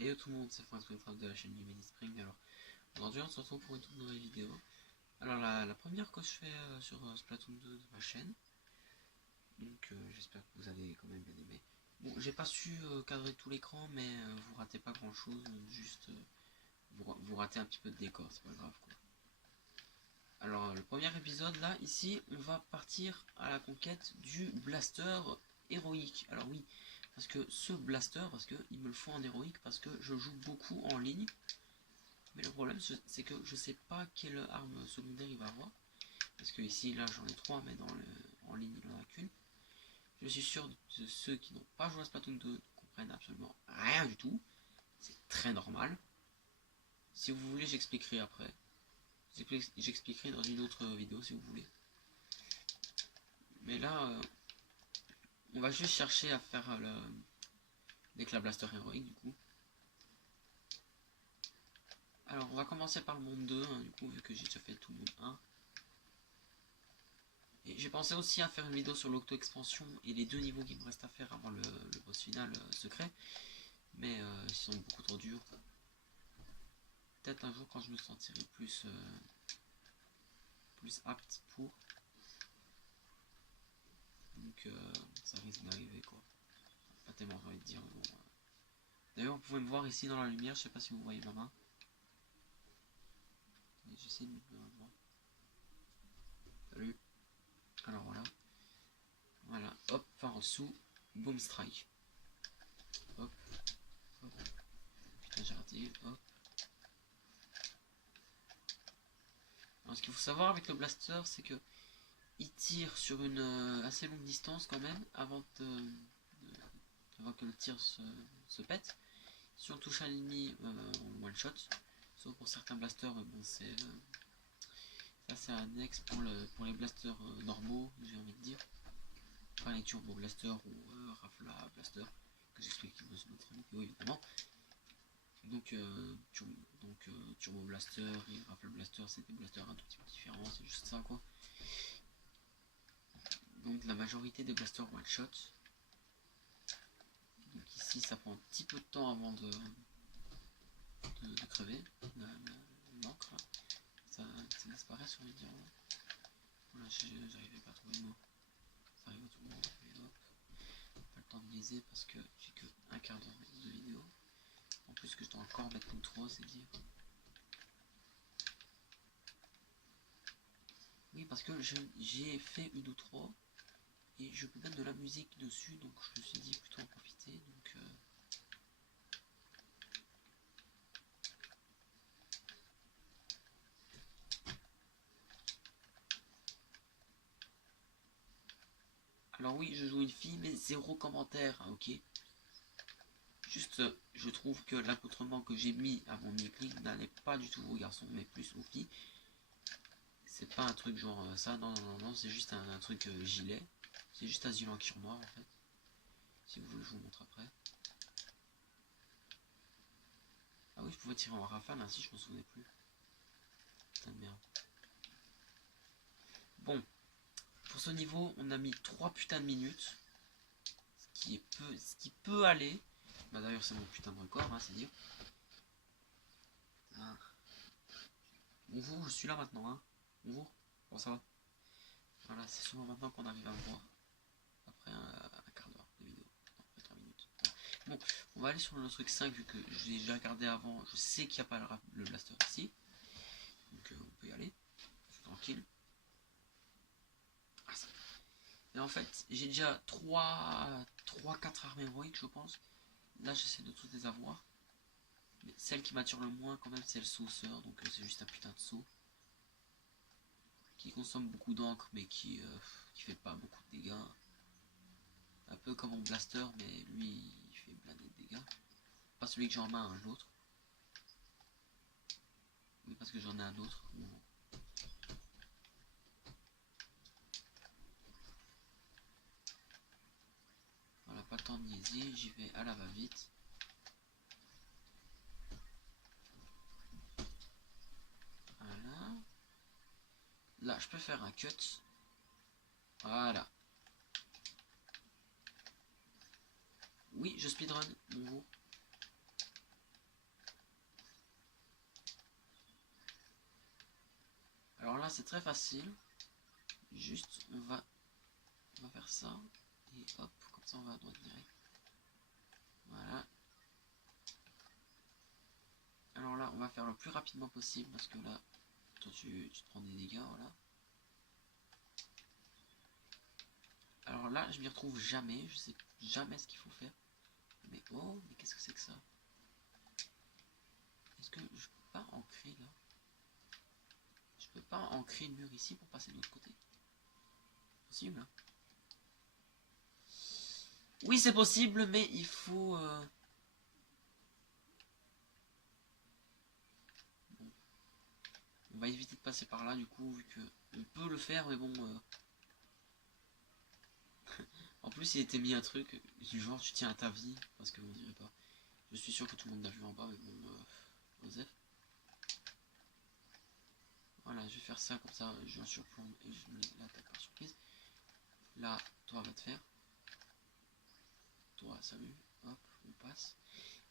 Hello tout le monde, c'est François de la chaîne du Spring. Alors aujourd'hui on se retrouve pour une toute nouvelle vidéo. Alors la première que je fais sur Splatoon 2 de ma chaîne. Donc j'espère que vous allez quand même bien aimer. Bon, j'ai pas su cadrer tout l'écran, mais vous ratez pas grand chose, juste vous ratez un petit peu de décor, c'est pas grave quoi. Alors le premier épisode là, ici, on va partir à la conquête du blaster héroïque. Alors oui, parce que ce blaster, parce que il me le faut en héroïque, parce que je joue beaucoup en ligne. Mais le problème c'est que je sais pas quelle arme secondaire il va avoir. Parce que ici là j'en ai 3 mais en ligne il en a qu'une. Je suis sûr que ceux qui n'ont pas joué à Splatoon 2 ne comprennent absolument rien du tout. C'est très normal. Si vous voulez j'expliquerai après. J'expliquerai dans une autre vidéo si vous voulez. Mais là on va juste chercher à faire l'éclat blaster héroïque du coup. Alors on va commencer par le monde 2 hein, du coup vu que j'ai déjà fait tout le monde 1. Et j'ai pensé aussi à faire une vidéo sur l'auto-expansion et les 2 niveaux qu'il me reste à faire avant le boss final secret. Mais ils sont beaucoup trop durs. Peut-être un jour quand je me sentirai plus apte pour. Donc ça risque d'arriver quoi. Pas tellement envie de dire. Bon, d'ailleurs vous pouvez me voir ici dans la lumière, je sais pas si vous voyez ma main. J'essaie de me voir. Salut. Alors voilà. Voilà, hop, par en dessous, boom strike. Hop, hop. Putain j'ai raté, hop. Alors ce qu'il faut savoir avec le blaster, c'est que il tire sur une assez longue distance quand même avant que le tir se pète. Si on touche un ennemi, on one shot. Sauf pour certains blasters, bon c'est assez annexe pour les blasters normaux, j'ai envie de dire. Pas les turbo blasters ou rafla blaster que j'explique dans une autre vidéo évidemment. Donc turbo blaster et rafle blaster c'est des blasters un tout petit peu différents, c'est juste ça quoi. Donc la majorité des blasters one shot. Donc ici ça prend un petit peu de temps avant de crever l'encre. Ça disparaît sur les dire. Voilà, j'arrivais pas à trouver le mot. Ça arrive à tout le monde. Pas le temps de liser parce que j'ai que un quart d'heure de vidéo. En plus que je dois encore mettre l'outro, c'est dire. Oui, parce que j'ai fait une outro et je peux mettre de la musique dessus, donc je me suis dit plutôt en profiter. Donc alors oui, je joue une fille, mais zéro commentaire, hein, ok. Juste, je trouve que l'accoutrement que j'ai mis à mon Mickling n'allait pas du tout aux garçons, mais plus aux filles. C'est pas un truc genre ça, non, c'est juste un truc gilet. C'est juste un gilet en cuir noir en fait. Si vous voulez, je vous montre après. Ah oui, je pouvais tirer en rafale ainsi, je m'en souvenais plus. Putain de merde. Bon, pour ce niveau, on a mis 3 putains de minutes. Ce qui peut aller. Bah d'ailleurs, c'est mon putain de record, hein, c'est dire. Ah. Bonjour, je suis là maintenant, hein. Bonjour, comment ça va? Voilà, c'est souvent maintenant qu'on arrive à me voir. Après un quart d'heure de vidéo. Non, après 3 minutes. Bon, on va aller sur le truc 5 vu que j'ai déjà regardé avant. Je sais qu'il n'y a pas le blaster ici. Donc on peut y aller. C'est tranquille. Ah, ça. Et en fait, j'ai déjà 3-4 armes héroïques, je pense. Là, j'essaie de toutes les avoir. Mais celle qui m'attire le moins, quand même, c'est le sauceur. Donc c'est juste un putain de saut. Qui consomme beaucoup d'encre, mais qui fait pas beaucoup de dégâts. Un peu comme mon blaster, mais lui, il fait blindé de dégâts. Pas celui que j'ai en main, hein, l'autre. Oui, parce que j'en ai un autre. Voilà, pas le temps de niaiser, j'y vais à la va-vite. Voilà. Là, je peux faire un cut. Voilà. Oui, je speedrun, bonjour. c'est très facile. Juste, on va faire ça. Et hop, comme ça on va à droite direct. Voilà. Alors là, on va faire le plus rapidement possible parce que là, toi tu te prends des dégâts, voilà. Alors là, je m'y retrouve jamais, je sais jamais ce qu'il faut faire. Mais oh, mais qu'est-ce que c'est que ça? Est-ce que je peux pas ancrer là? Je peux pas ancrer le mur ici pour passer de l'autre côté? Possible hein? Oui, c'est possible, mais il faut... Bon. On va éviter de passer par là, du coup, vu que on peut le faire, mais bon... En plus, il était mis un truc du genre, tu tiens à ta vie, parce que on dirait pas. Je suis sûr que tout le monde l'a vu en bas, mais bon... Joseph. Voilà, je vais faire ça, comme ça, je surplombe et je mets l'attaque par surprise. Là, toi, va te faire. Toi, salut. Hop, on passe.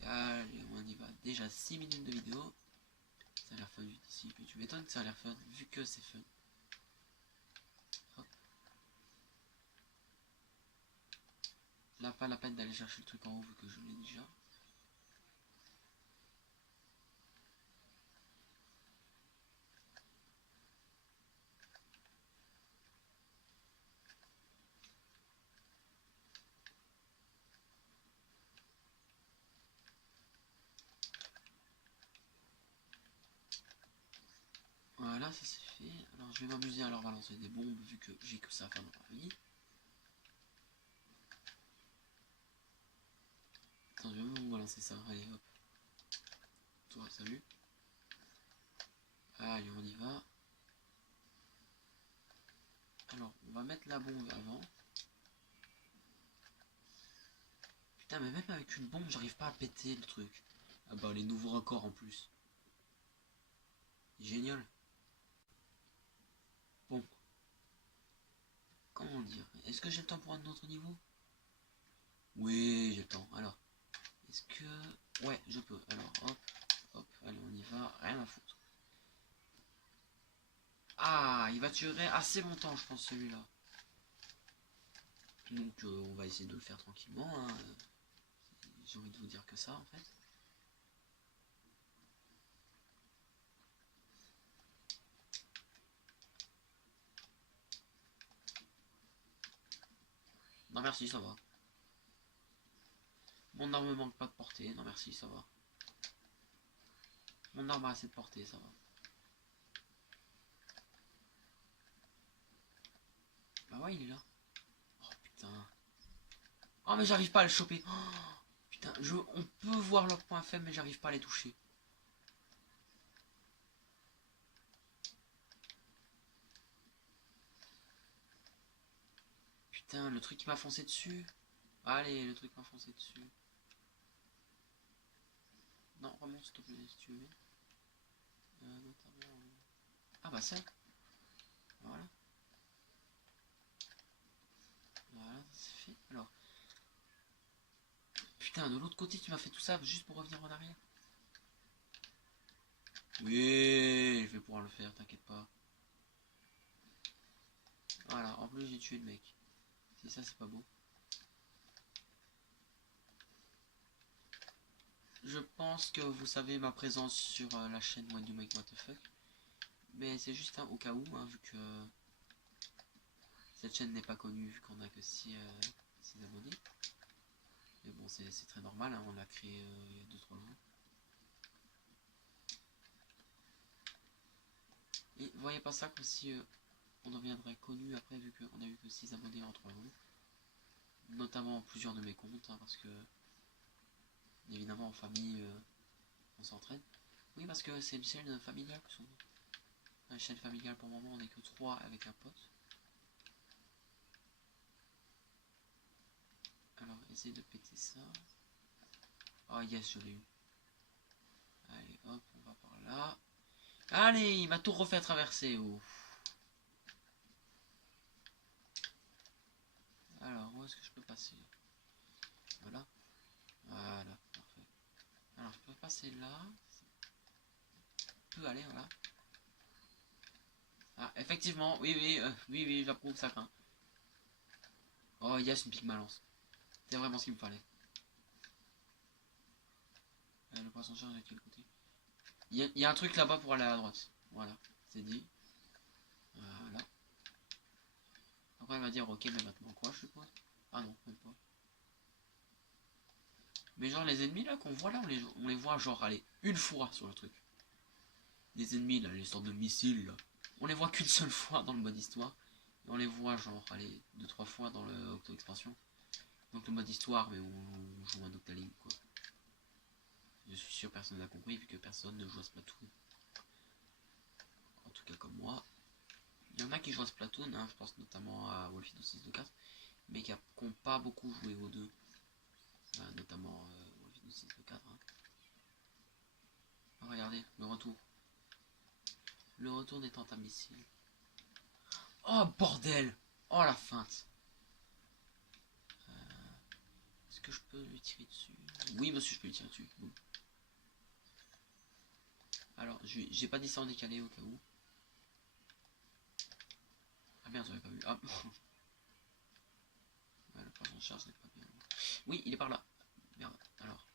Et allez, on y va. Déjà 6 minutes de vidéo. Ça a l'air fun vu d'ici. Puis tu m'étonnes que ça a l'air fun, vu que c'est fun. Hop. Là, pas la peine d'aller chercher le truc en haut, vu que je l'ai déjà. Voilà, ça c'est fait. Alors, je vais m'amuser à leur balancer des bombes, vu que j'ai que ça à faire dans la vie. Attends, je vais même vous balancer ça. Allez, hop. Toi, salut. Allez, on y va. Alors, on va mettre la bombe avant. Putain, mais même avec une bombe, j'arrive pas à péter le truc. Ah bah, les nouveaux records en plus. Génial. Bon. Comment dire? Est-ce que j'ai le temps pour un autre niveau? Oui, j'ai le temps. Alors, est-ce que... Ouais, je peux. Alors, hop, hop, allez, on y va. Rien à foutre. Ah, il va durer assez longtemps, je pense, celui-là. Donc, on va essayer de le faire tranquillement. Hein. J'ai envie de vous dire que ça, en fait. Non, merci, ça va. Mon arme manque pas de portée. Non, merci, ça va. Mon arme a assez de portée, ça va. Bah ouais, il est là. Oh, putain. Oh, mais j'arrive pas à le choper. Oh, putain, on peut voir leurs points faibles, mais j'arrive pas à les toucher. Putain, le truc qui m'a foncé dessus. Allez, le truc m'a foncé dessus. Non, remonte s'il te plaît, si tu veux. Notamment... Ah bah ça. Voilà. Voilà, c'est fait. Alors. Putain, de l'autre côté, tu m'as fait tout ça juste pour revenir en arrière. Oui, je vais pouvoir le faire, t'inquiète pas. Voilà, en plus j'ai tué le mec. C'est ça, c'est pas beau. Je pense que vous savez ma présence sur la chaîne When You Make What the Fuck. Mais c'est juste au cas où, hein, vu que cette chaîne n'est pas connue, vu qu'on a que 6 abonnés. Mais bon, c'est très normal, hein, on l'a créé il y a 2-3 ans. Et voyez pas ça comme si on deviendrait connu après, vu qu'on a eu que 6 abonnés en 3 ans. Notamment plusieurs de mes comptes, hein, parce que évidemment en famille on s'entraîne. Oui, parce que c'est une chaîne familiale. Une chaîne familiale pour le moment, on est que 3 avec un pote. Alors, essayez de péter ça. Oh yes, je l'ai eu. Allez, hop, on va par là. Allez, il m'a tout refait traverser. Ouf. Alors, où est-ce que je peux passer? Voilà. Voilà, parfait. Alors, je peux passer là. Je peux aller, voilà. Ah, effectivement, oui, oui, oui, j'approuve, ça craint. Oh, yes, une pique balance. C'est vraiment ce qu'il me fallait. Le poisson charge de quel côté? Il y a un truc là-bas pour aller à la droite. Voilà, c'est dit. Voilà. Après, elle va dire, ok, mais maintenant quoi, je suppose? Ah non, même pas. Mais genre, les ennemis là qu'on voit là, on les voit genre, allez, une fois sur le truc. Les ennemis là, les sortes de missiles là. On les voit qu'une seule fois dans le mode histoire. Et on les voit genre, allez, 2-3 fois dans le Octo-Expansion. Donc le mode histoire, mais on joue un Octaling quoi. Je suis sûr personne n'a compris vu que personne ne joue à Splatoon. En tout cas comme moi. Il y en a qui jouent à Splatoon, hein, je pense notamment à Wolfie 624, mais qui n'ont pas beaucoup joué aux deux. Notamment Wolfie 624. Hein. Oh, regardez, le retour. Le retour des tentes à missiles. Oh bordel! Oh la feinte! Est-ce que je peux lui tirer dessus? Oui monsieur, je peux lui tirer dessus. Bon. Alors, j'ai pas dit ça en décalé au cas où. Ah merde, j'avais pas vu. Ah. Ouais, le poison de charge n'est pas bien. Oui, il est par là. Merde, alors.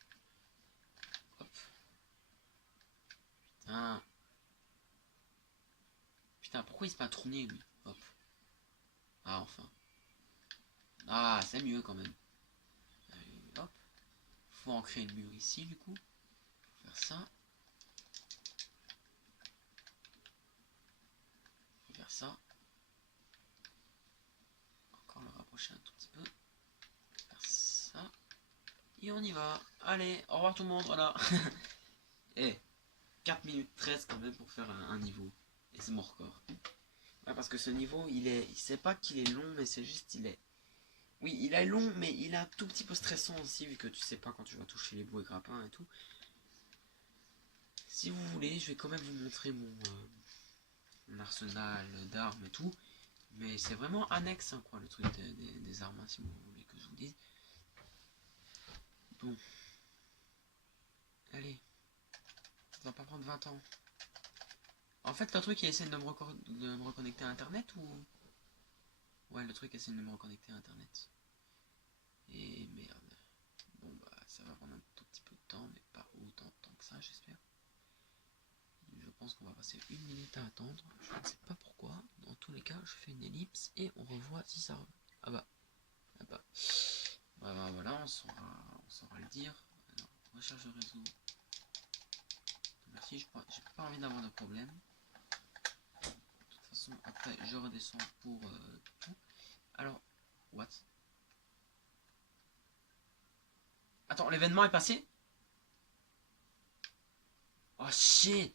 Hop. Putain. Putain, pourquoi il se met à tourner lui? Hop. Ah, enfin. Ah, c'est mieux quand même. Allez, hop. Faut ancrer une mur ici du coup. Faire ça. Faire ça. Encore le rapprocher un tout petit peu. Faire ça. Et on y va. Allez, au revoir tout le monde, voilà. Et 4 minutes 13 quand même pour faire un niveau. Et c'est mon record. Ouais, parce que ce niveau, il sait pas qu'il est long, mais c'est juste, il est... Oui, il est long, mais il est un tout petit peu stressant aussi, vu que tu sais pas quand tu vas toucher les bouts et grappins et tout. Si vous voulez, je vais quand même vous montrer mon arsenal d'armes et tout. Mais c'est vraiment annexe, hein, quoi, le truc des armes, hein, si vous voulez que je vous dise. Bon. Allez. Ça va pas prendre 20 ans. En fait, le truc, il essaie de me reconnecter à Internet ou... Ouais, le truc essaie de me reconnecter à Internet. Et merde. Bon, bah, ça va prendre un tout petit peu de temps, mais pas autant de temps que ça, j'espère. Je pense qu'on va passer 1 minute à attendre. Je ne sais pas pourquoi. Dans tous les cas, je fais une ellipse et on revoit si ça revient. Ah bah. Ah bah. Bah, voilà, on saura le dire. Alors, recherche de réseau. Merci, j'ai pas envie d'avoir de problème. De toute façon, après, je redescends pour tout. Alors, what? Attends, l'événement est passé? Oh shit!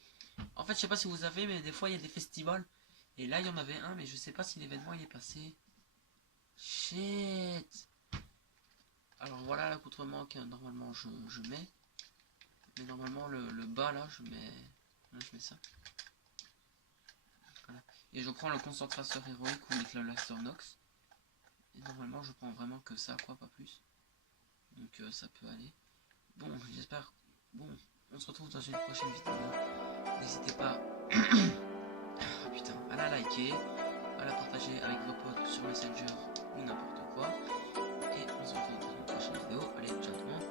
En fait, je sais pas si vous savez, mais des fois il y a des festivals. Et là, il y en avait un, mais je sais pas si l'événement il est passé. Shit! Alors voilà l'accoutrement que normalement je mets. Mais normalement, le bas là, je mets ça. Voilà. Et je prends le concentrateur héroïque ou l'éclat laser Nox. Et normalement, je prends vraiment que ça, quoi, pas plus. Donc ça peut aller. Bon, j'espère. Bon, on se retrouve dans une prochaine vidéo. N'hésitez pas ah, putain, à la liker, à la partager avec vos potes sur Messenger ou n'importe quoi. Et on se retrouve dans une prochaine vidéo. Allez, ciao tout le monde.